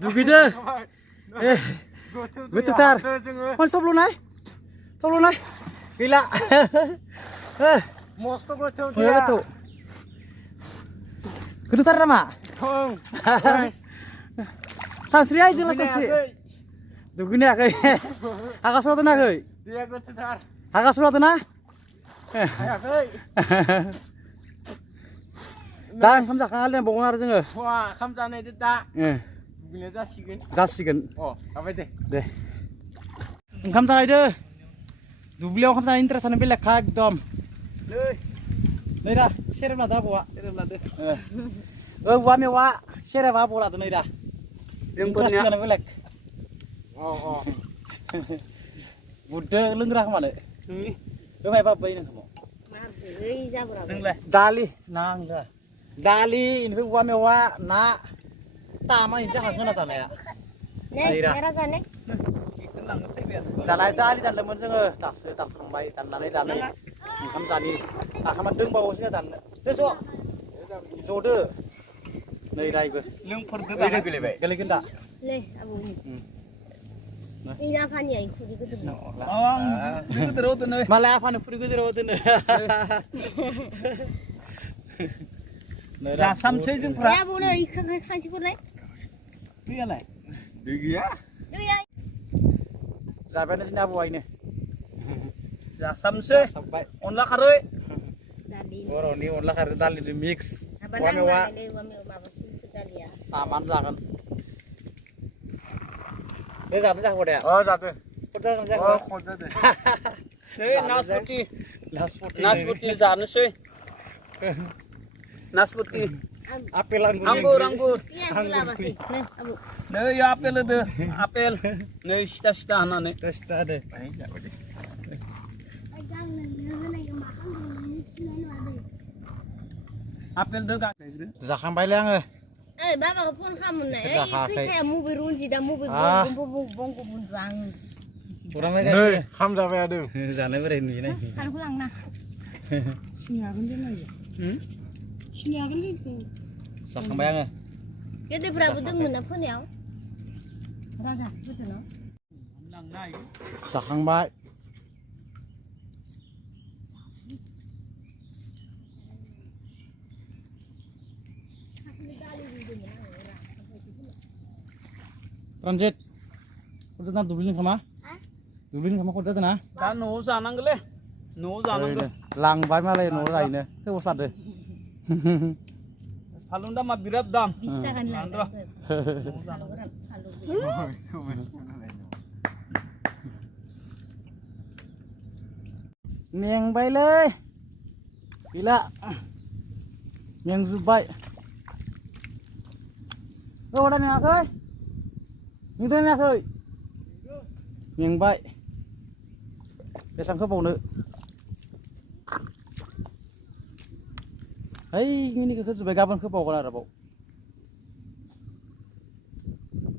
दुगैदो ए गोथौथार मान सब लुनाय गैला मस्त गोथौ गोथौथार नामा सानस्रिहाय जोंला सानस्रि दुगैनो हायाखै आकाशआव दोनाखै आकाशआव दोना दा ओंखाम जाखांना लेंबावगोन आरो जोङो ओंखाम जानायदो दा दुगैनाय जासिगोन जाबाय दे ओंखाम जानायदो दुब्लियाव ओंखाम जानाय इन्टारेस्टआनो बेलेगखा एकदम नै दा सेरेब लादो आबौआ औवा मेवा सेरेबा आबौ लादो नै दा जोंफोरनियानो बेलेग बुददो लोंग्रा खोमानो दोहाय बाबै नोंखौ दालि नांला दालि इनिफ्राय औवा मेवा ना तामा इदि जाखागोन ना जानाया जानाय दालि दानदोंमोन जोङो दासो दानखांबाय दाननानै दानो ओंखाम जानि आखामा दंबावोसो दाननो दे ज'दो नै रायबो लोंफोरदो गोलैगोन दा मालाय आफानो फुरि गोदोराव दोनो जासामसै जोंफ्रा दैयालाय दै गैया जाबायानो जोंनि आबौआइनो जासामसै अनला खारै बर'नि अनला खारै दालिजों मिक्स औवा मेवा तामानो जागोन बे जादों जाखांबाय जादो जादों नासपति जानोसै नासपति आपेल आंगुर नै आपेल होदो आपेल नै सिथा हानानै होदो आपेल दो जाखांबायलै आङो ओइ बाबाखौ फन खालामनाय खैथाया मबे रनजितआ मबे बंग बन्धु आं नै खाम जाबाय आदों जानाय बोरै नुयो नाय खानखौ लांना सिनि हागोन जाखांबाय आङो गेदेरफोराबो दंमोन ना फोनायाव राजासो गोदोनाव जाखांबाय रन्जित खरजा दुब्लिनि खामा खरजा ना दा न'आव जानांगोलै न'आव जानांगौ लांबाय मालाय न'आव जाहैनो खैबो लादो फालुनि दामा बिराद दाम 20 थाखानि लांदो मेंबायलै गैला मेंजोब्बाय दा मेङाखै मेङाखै मेंबाय बेसेबां खोबावनो ओइ मिनिखौ खोजोब्बाय गाबोन खोबावगोन आरो बाव